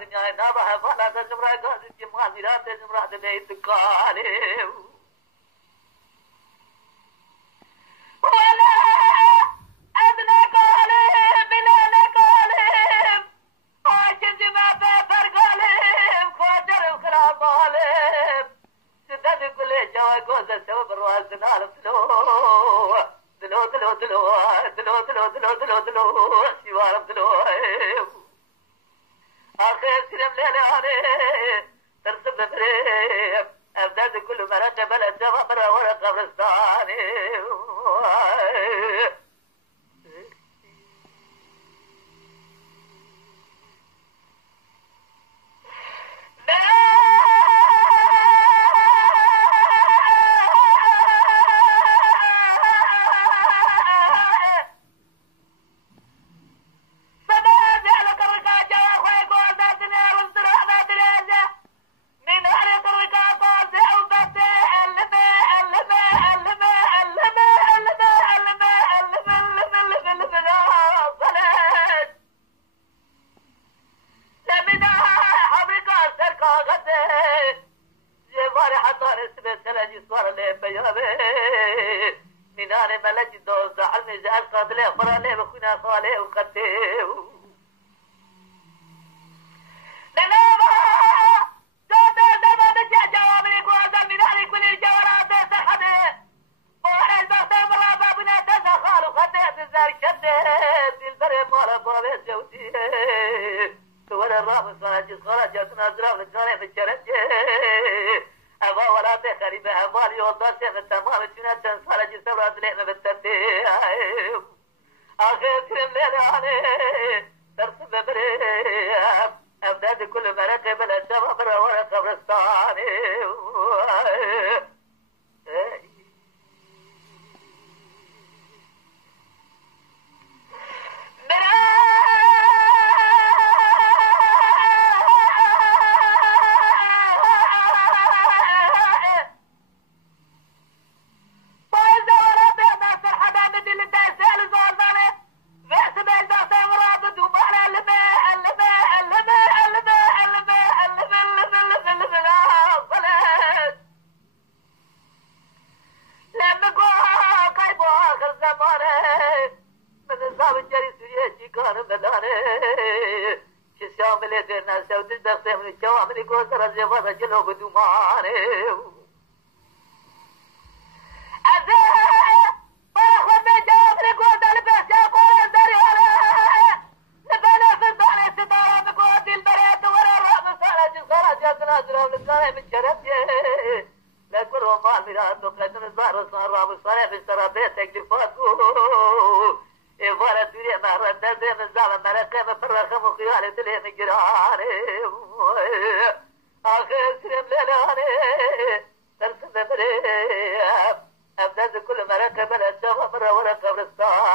دنیای نابه بالا دزمرا گازی که مازیرات دزمرا دلیت کاره ولا أدنى قالب بلا قالب عاجز ما بفر قالب خاجر وخراب قالب سدد كل جوا جوز سبب الراس نالف دلو دلو دلو دلو دلو دلو دلو دلو سوارم دلو آخر سلم ليلاني ترسم بريم أبداد كل مرة بلد جوا مرة ورا قبرستاني أبدأ كل مرة قبل الشهر مرة ولا قبل الساعة